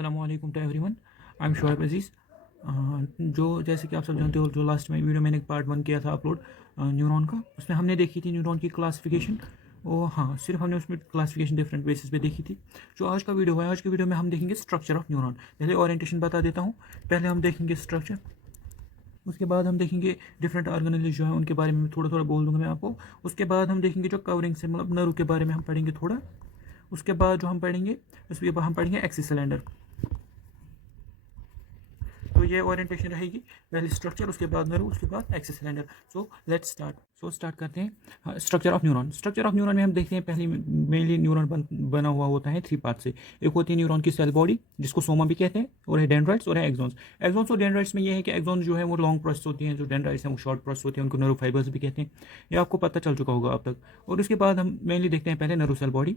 अस्सलामु अलैकुम to everyone. I am Shoaib Aziz. जो जैसे कि आप सब जानते हो, जो लास्ट में वीडियो मैंने पार्ट 1 किया था अपलोड न्यूरॉन का, उसमें हमने देखी थी न्यूरॉन की क्लासिफिकेशन। और हाँ, सिर्फ हमने उसमें क्लासिफिकेशन डिफरेंट बेसिस पे देखी थी। जो आज का वीडियो है, आज के वीडियो में हम देखेंगे स्ट्रक्चर ऑफ न्यूरॉन। पहले ओरिएंटेशन बता देता हूँ। पहले हम देखेंगे स्ट्रक्चर, उसके बाद हम देखेंगे डिफरेंट ऑर्गेनेल जो है उनके बारे में थोड़ा थोड़ा बोल दूँगा मैं आपको। उसके बाद हम देखेंगे जो कवरिंग से मतलब नर्व के बारे में हम पढ़ेंगे थोड़ा। उसके बाद जो हम पढ़ेंगे, उसके बाद हम पढ़ेंगे एक्सिस सिलेंडर। तो ये ओरिएंटेशन रहेगी, पहले स्ट्रक्चर, उसके बाद नर्व, उसके बाद axis cylinder. So let's start. Start करते हैं। Structure of neuron. Structure of neuron में हम देखते हैं पहले मेनली न्यूरॉन बना हुआ होता है 3 पार्ट से। एक होती है न्यूरॉन की सेल बॉडी, जिसको सोमा भी कहते हैं, और है डेंड्राइट्स और है एक्सॉन्स। एक्सॉन्स और डेंड्राइट्स में ये है कि एक्सॉन्स जो है वो लॉन्ग प्रोसेस होती हैं, जो डेंड्राइट्स हैं वो शॉर्ट प्रोसेस होती हैं, उनको नर्व फाइबर्स भी कहते हैं। ये आपको पता चल चुका होगा अब तक। और उसके बाद हम मेनली देखते हैं पहले नर्व सेल बॉडी।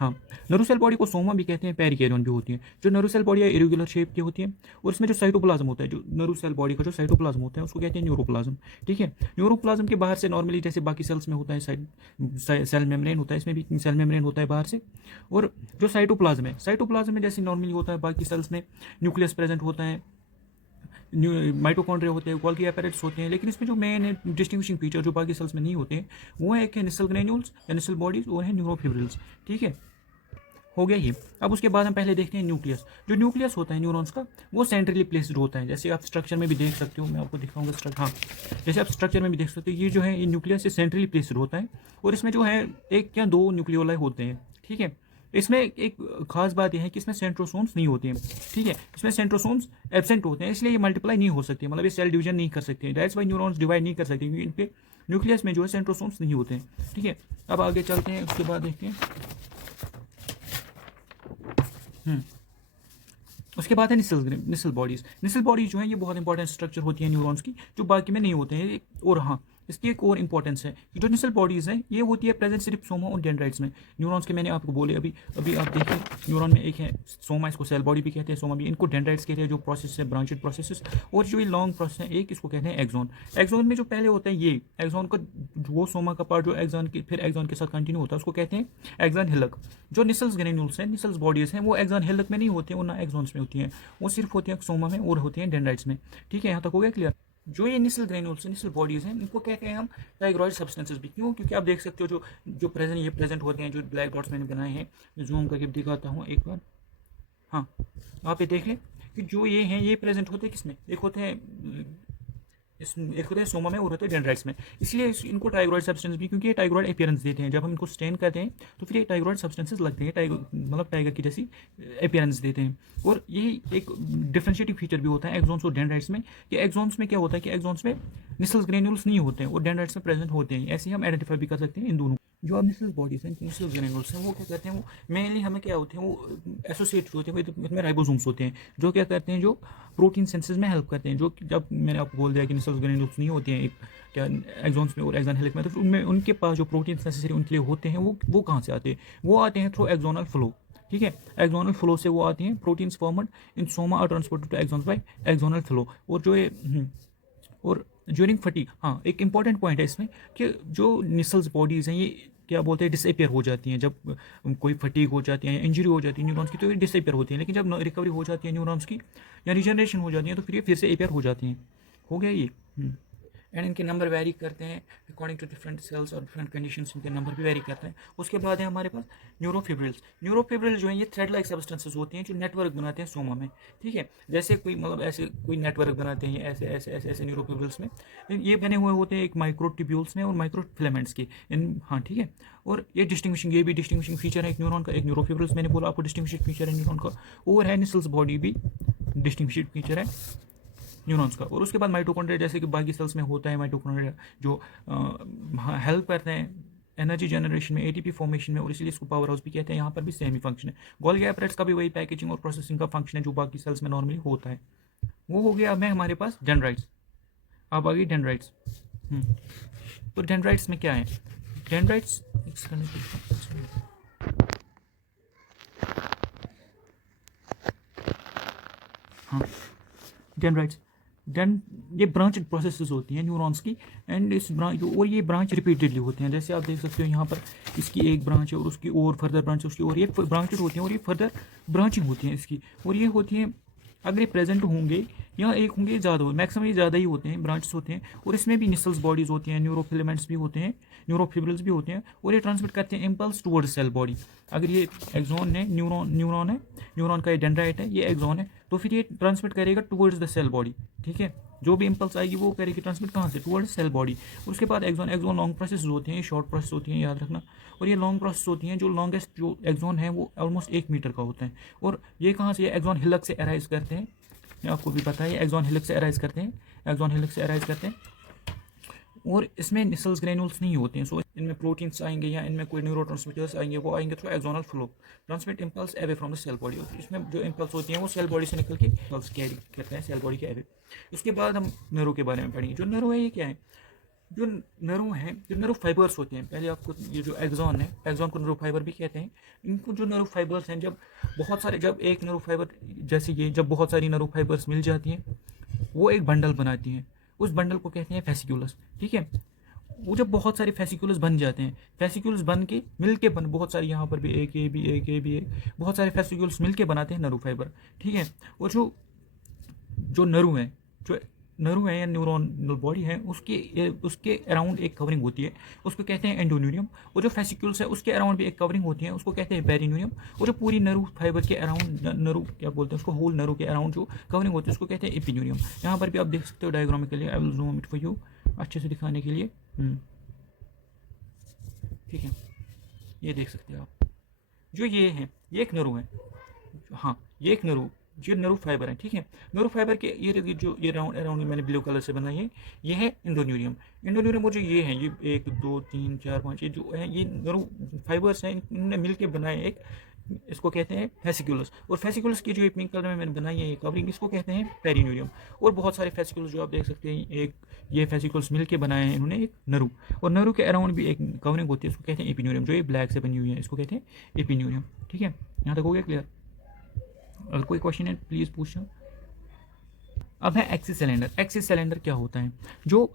हाँ, नर्व सेल बॉडी को सोमा भी कहते हैं, पेरिकैरियन भी होती है। जो नर्व सेल बॉडी है इरेगुलर शेप की होती है, और इसमें जो साइटोप्लाज्म होता है, जो नर्व सेल बॉडी का जो साइटोप्लाज्म होता है उसको कहते हैं न्यूरोप्लाज्म। ठीक है, न्यूरोप्लाज्म के बाहर से नॉर्मली जैसे बाकी सेल्स में होता है सेल मेम्ब्रेन होता है, इसमें भी सेल मेम्ब्रेन होता है बाहर से। और जो साइटोप्लाज्म है, साइटोप्लाज्म में जैसे नॉर्मली होता है बाकी सेल्स में न्यूक्लियस प्रेजेंट होता है, माइटोकॉन्ड्रिया होते हैं, गोल्गी एपेरेट्स होते हैं। लेकिन इसमें जो मेन डिस्टिंग्विशिंग फीचर जो बाकी सेल्स में नहीं होते हैं, वो है कि निसल ग्रेन्यूल्स या निसल बॉडीज, और है न्यूरोफिब्रिल्स। ठीक है, हो गया ये। अब उसके बाद हम पहले देखते हैं न्यूक्लियस। जो न्यूक्लियस होता है न्यूरॉन्स का, वो सेंट्रली प्लेस्ड होता है। जैसे आप स्ट्रक्चर में भी देख सकते हो, मैं आपको दिखाऊंगा स्ट्रक्चर। हाँ, जैसे आप स्ट्रक्चर में भी देख सकते हो, ये जो है ये न्यूक्लियस से सेंट्रली प्लेस्ड होता है, और इसमें जो है 1 या 2 न्यूक्लियोलाई होते हैं। ठीक है, इसमें एक खास बात यह है कि इसमें सेंट्रोसोम्स नहीं होते हैं। ठीक है, इसमें सेंट्रोसोम्स एब्सेंट होते हैं, इसलिए ये मल्टीप्लाई नहीं हो सकते, मतलब ये सेल डिवीजन नहीं कर सकते। दैट्स वाई न्यूरॉन्स डिवाइड नहीं कर सकते, क्योंकि इनके न्यूक्लियस में जो है सेंट्रोसोम्स नहीं होते हैं। ठीक है, अब आगे चलते हैं। उसके बाद देखते हैं उसके बाद है निसल बॉडीज। निसल बॉडीज जो है ये बहुत इंपॉर्टेंट स्ट्रक्चर होती है न्यूरॉन्स की, जो बाकी में नहीं होते हैं। और हाँ, इसकी एक और इंपॉर्टेंस है कि जो निसल बॉडीज हैं ये होती है प्रेजेंट सिर्फ सोमा और डेंड्राइट्स में। न्यूरॉन्स के मैंने आपको बोले अभी अभी आप देखिए, न्यूरॉन में एक है सोमा, इसको सेल बॉडी भी कहते हैं, सोमा भी, इनको डेंड्राइट्स कहते हैं, जो प्रोसेस है ब्रांचेड प्रोसेस। और जो ये लॉन्ग प्रोसेस है एक, इसको कहते हैं एक्सॉन। एक्सॉन में जो पहले होता है ये एक्सॉन का, वो सोमा का पार्ट जो एक्सॉन के फिर एक्सॉन के साथ कंटिन्यू होता है, उसको कहते हैं एक्सॉन हिलक। जो निसल्स ग्रेन्यूल्स हैं, निसल्स बॉडीज हैं, वो एक्सॉन हिलक में नहीं होती हैं और ना एक्सॉन्स में होती हैं, वो सिर्फ होती हैं सोमा में और होती हैं डेंड्राइट्स में। ठीक है, यहाँ तक हो गया क्लियर। जो ये निसल ग्रेन्यूल्स निसल बॉडीज हैं, इनको कहते हैं हम टाइग्रॉइड सब्सटेंसेस भी। क्यों? क्योंकि आप देख सकते हो जो प्रेजेंट होते हैं, जो ब्लैक डॉट्स मैंने बनाए हैं, जूम करके दिखाता हूँ एक बार। हाँ, आप ये देख लें कि जो ये हैं ये प्रेजेंट होते हैं किसमें, एक होते हैं एक होते हैं सोमा में और होते हैं डेंड्राइट्स में। इसलिए इनको टाइग्रॉइड सब्सटेंस भी, क्योंकि ये टाइग्रॉइड अपीयरेंस देते हैं। जब हम इनको स्टेन करते हैं तो फिर ये टाइग्रॉइड सब्सटेंसेस लगते हैं, मतलब टाइगर की जैसी अपीयरेंस देते हैं। और यही एक डिफरेंशिएटिंग फीचर भी होता है एक्सॉन्स और डेंड्राइट्स में, कि एक्सॉन्स में क्या होता है कि एक्सॉन्स में निसल्स ग्रेन्यूल्स नहीं होते हैं और डेंड्राइट्स में प्रेजेंट होते हैं। ऐसे ही हम आइडेंटिफाई भी कर सकते हैं इन दोनों। जो अब निसल्स बॉडीज हैं, निसल्स ग्रेन्यूल्स हैं, वो क्या करते हैं, वो मेनली हमें क्या होते हैं, वो एसोसिएटेड होते हैं, उसमें राइबोसोम्स होते हैं, जो क्या करते हैं, जो प्रोटीन सिंथेसिस में हेल्प करते हैं। जो जब मैंने आपको बोल दिया कि निसल्स ग्रेन्यूल्स नहीं होती हैं एक क्या एक्सॉन्स में और एक्सॉन हेलिक्स में, तो फिर उनमें उनके पास जो प्रोटीन नेसेसरी उनके लिए होते हैं, वो कहाँ से आते हैं? वो आते हैं थ्रू एक्सोनल फ्लो। ठीक है, एक्सोनल फ्लो से वो आती हैं। Proteins formed in soma are transported to axons by axonal flow. और जो ये और ज्यूरिंग फटीग, हाँ, एक इंपॉर्टेंट पॉइंट है इसमें कि जो निसल्स बॉडीज़ हैं ये क्या बोलते हैं, डिसअपियर हो जाती हैं। जब कोई फटीग हो जाती है या इंजरी हो जाती है न्यूरॉन्स की, तो ये डिसअपियर होती है। लेकिन जब रिकवरी हो जाती है न्यूरॉन्स की या रिजनरेशन हो जाती है, तो फिर ये फिर से अपियर हो जाती हैं। हो गया ये। एंड इनके नंबर वेरी करते हैं अकॉर्डिंग टू डिफरेंट सेल्स और डिफरेंट कंडीशंस, इनके नंबर भी वेरी करते हैं। उसके बाद है हमारे पास न्यूरोफिब्रिल्स। न्यूरोफिब्रिल जो है ये थ्रेड लाइक सब्सटेंसेस होती हैं, जो नेटवर्क बनाते हैं सोमा में। ठीक है, जैसे कोई मतलब ऐसे कोई नेटवर्क बनाते हैं ऐसे ऐसे ऐसे ऐसे न्यूरोफिब्रिल्स में। ये बने हुए होते हैं एक माइक्रोट्यूब्यूल्स में और माइक्रोफिलामेंट्स के इन। हाँ, ठीक है। और ये भी डिस्टिंग्विशिंग फीचर है एक न्यूरॉन का, एक न्यूरोफिब्रिल्स मैंने बोला आपको डिस्टिंग्विशिंग फीचर है न्यूरॉन का। और है निसल्स बॉडी भी डिस्टिंग्विशिंग फीचर है न्यूरॉन्स का। और उसके बाद माइटोकॉन्ड्रिया, जैसे कि बाकी सेल्स में होता है माइटोकॉन्ड्रिया, जो हेल्प करते हैं एनर्जी जनरेशन में, एटीपी फॉर्मेशन में, और इसलिए इसको पावर हाउस भी कहते हैं। यहाँ पर भी सेम ही फंक्शन है। गोल्गी एपेरेट्स का भी वही पैकेजिंग और प्रोसेसिंग का फंक्शन है जो बाकी सेल्स में नॉर्मली होता है। वो हो गया। अब है हमारे पास डेंड्राइट्स। अब आ गई डेंड्राइट्स। तो डेंड्राइट्स में क्या है? डेंड्राइट्स हाँ, डेंड्राइट्स देन ये ब्रांच प्रोसेसेस होती हैं न्यूरॉन्स की, एंड इस ब्रांच और ये ब्रांच रिपीटेडली होते हैं। जैसे आप देख सकते हो यहाँ पर इसकी एक ब्रांच है और उसकी और फर्दर ब्रांच है उसकी, और ये ब्रांचेड होती हैं और ये फर्दर ब्रांचिंग होती हैं इसकी, और ये होती हैं अगर ये प्रेजेंट होंगे या एक होंगे ज़्यादा हो, मैक्सिमम ये ज़्यादा ही होते हैं, ब्रांचेस होते हैं। और इसमें भी निसल्स बॉडीज़ होती हैं, न्यूरोफिलामेंट्स भी होते हैं, न्यूरोफिब्रिल्स भी होते हैं, और ये ट्रांसमिट करते हैं इम्पल्स टुवर्ड्स सेल बॉडी। अगर ये एक्सॉन है, न्यूरॉन है, न्यूरॉन का ये डेंड्राइट है, ये एक्सॉन है, तो फिर ये ट्रांसमिट करेगा टुवर्ड्स द सेल बॉडी। ठीक है, जो भी इम्पल्स आएगी वो करेगी ट्रांसमिट कहाँ से, टुवर्ड्स सेल बॉडी। उसके बाद एक्सॉन लॉन्ग प्रोसेस होती हैं, ये शॉर्ट प्रोसेस होती हैं, याद रखना। और ये लॉन्ग प्रोसेस होती हैं, जो लॉन्गेस्ट जो एक्सॉन है वो ऑलमोस्ट 1 मीटर का होता है। और ये कहाँ से, ये एक्सॉन हिलक से अराइज करते हैं, आपको भी पता है एक्सॉन हिलक से अराइज करते हैं, एक्सॉन हिलक से अराइज करते हैं। और इसमें निसल्स ग्रेन्यूल्स नहीं होते हैं, सो इनमें प्रोटीन्स आएंगे या इनमें कोई न्यूरोट्रांसमीटर्स आएंगे, वो आएंगे through axonal flow, transmit impulse away from the cell body. इसमें जो इम्पल्स होती हैं वो सेल बॉडी से निकल के इम्पल्स कैरी करते हैं सेल बॉडी के अवे। उसके बाद हम नर्व के बारे में पढ़ेंगे। जो नर्व है ये क्या है, जो नर्व है, जो नर्व फाइबर्स होते हैं, पहले आपको ये जो एक्सॉन है, एक्सॉन को नर्व फाइबर भी कहते हैं। इनको जो नर्व फाइबर्स हैं, जब बहुत सारे, जब एक नर्व फाइबर जैसे ये, जब बहुत सारी नर्व फाइबर्स मिल जाती हैं वो एक बंडल बनाती हैं, उस बंडल को कहते हैं फेसिकुलस। ठीक है, वो जब बहुत सारे फेसिकुलस बन जाते हैं, फेसिकुलस बन के मिल के बहुत सारे, यहाँ पर भी एक ए बी एक ए बी एक, बहुत सारे फेसिकुलस मिल के बनाते हैं नर्व फाइबर। ठीक है, और जो जो नर्व है, जो नर्व है या न्यूरॉनल बॉडी है, उसके अराउंड एक कवरिंग होती है, उसको कहते हैं एंडोन्यूरियम। और जो फेसिक्यूल्स है उसके अराउंड भी एक कवरिंग होती है, उसको कहते हैं पेरिन्यूरियम। और जो पूरी नर्व फाइबर के अराउंड, नर्व क्या बोलते हैं उसको, होल नर्व के अराउंड जो कवरिंग होती है उसको कहते हैं एपिन्यूरियम। यहाँ पर भी आप देख सकते हो diagrammatically, I will zoom it for you अच्छे से दिखाने के लिए। ठीक है, ये देख सकते हो आप, जो ये है ये एक नर्व है, हाँ ये एक नर्व, ये नर्व फाइबर है। ठीक है, नर्व फाइबर के ये जो ये राउंड अराउंड मैंने ब्लू कलर से बनाई है, ये है इंडोन्यूरियम। इंडोन्यूरियम वो जो ये है, ये 1 2 3 4 5 ये जो है, ये नर्व फाइबर्स हैं, इनने मिलके बनाए एक, इसको कहते हैं फेसिकुलस। और फेसिकुलस की जो ये पिंक कलर में मैंने बनाई है ये कवरिंग, इसको कहते हैं पेरिन्यूरियम। और बहुत सारे फेसिकुलस जो आप देख सकते हैं, एक ये फेसिकुलस मिलके बनाए हैं इन्होंने एक नर्व, और नर्व के अराउंड भी एक कवरिंग होती है, उसको कहते हैं एपिन्यूरियम, जो ये ब्लैक से बनी हुई है, इसको कहते हैं एपिन्यूरियम। ठीक है, यहाँ तक हो गया क्लियर? अगर कोई क्वेश्चन है प्लीज़ पूछना। अब है एक्सिस सिलेंडर। एक्सिस सिलेंडर क्या होता है, जो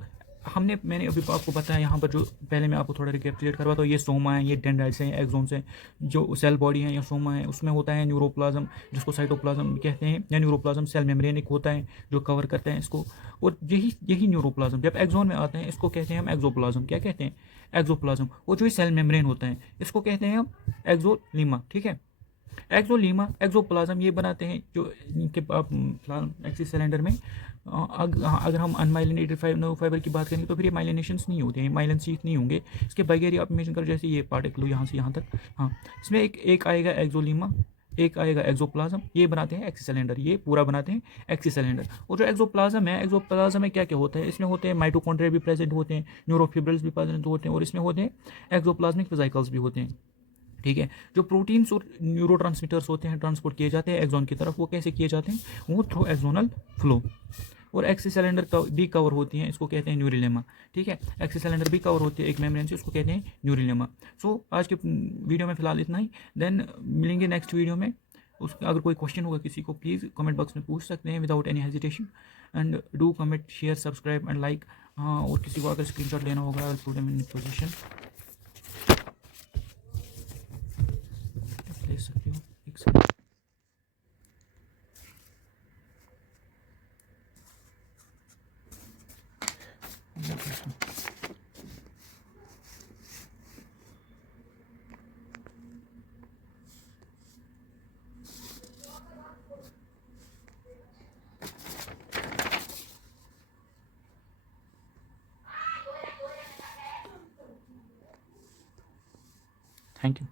मैंने अभी आपको बताया, यहाँ पर जो पहले मैं आपको थोड़ा रिकैपिचुलेट करवाता हूँ, ये सोमा है, ये डेंड्राइट्स हैं, एक्सोन्स हैं, जो सेल बॉडी है या सोमा है, उसमें होता है न्यूरोप्लाज्म, जिसको साइटोप्लाज्म कहते हैं, या न्यूरोप्लाज्म सेल मेम्ब्रेन एक होता है जो कवर करते हैं इसको। और यही न्यूरोप्लाज्म जब एक्सोन में आते हैं, इसको कहते हैं हम एक्सोप्लाज्म। क्या कहते हैं? एक्सोप्लाज्म। और जो सेल मेम्ब्रेन होता है इसको कहते हैं हम एक्सोलीमा। ठीक है, एक्सोलीमा, एक्सोप्लाज्म ये बनाते हैं जो इनके फिलहाल एक्सिस सिलेंडर में। अगर हम अनमाइलिनेटेड नर्व फाइबर की बात करेंगे तो फिर ये माइलिनेशंस नहीं होते हैं, माइलिन शीथ नहीं होंगे इसके बगैर ही। आप इमेजिन करो जैसे ये पार्टिकल यहाँ से यहाँ तक, हाँ इसमें एक आएगा एक्सोलीमा, एक आएगा एक्सोप्लाज्म, ये बनाते हैं एक्सिस सिलेंडर, ये पूरा बनाते हैं एक्सिस सिलेंडर। और जो एक्सोप्लाज्म है, एक्सोप्लाज्म में क्या क्या होता है, इसमें होते हैं माइटोकॉन्ड्रिया भी प्रेजेंट होते हैं, न्यूरोफिब्रिल्स भी प्रेजेंट होते हैं, और इसमें होते हैं एक्सोप्लाज्मिक वेसिकल्स भी होते हैं। ठीक है, जो प्रोटीन्स और न्यूरोट्रांसमीटर्स होते हैं ट्रांसपोर्ट किए जाते हैं एक्सॉन की तरफ, वो कैसे किए जाते हैं? वो थ्रू एक्सोनल फ्लो। और एक्सिस सिलेंडर भी कवर होती हैं, इसको कहते हैं न्यूरिलेमा। ठीक है, एक्सिस सिलेंडर भी कवर होती है एक मेम्ब्रेन से, उसको कहते हैं न्यूरिलेमा। सो आज के वीडियो में फिलहाल इतना ही, देन मिलेंगे नेक्स्ट वीडियो में। उसका अगर कोई क्वेश्चन होगा किसी को, प्लीज़ कमेंट बॉक्स में पूछ सकते हैं without any hesitation. And do comment, share, subscribe and like. हाँ, और किसी को अगर स्क्रीनशॉट लेना होगा, पुट देम इन पोजीशन, ले सकते हो। एक सेकंड। Thank you.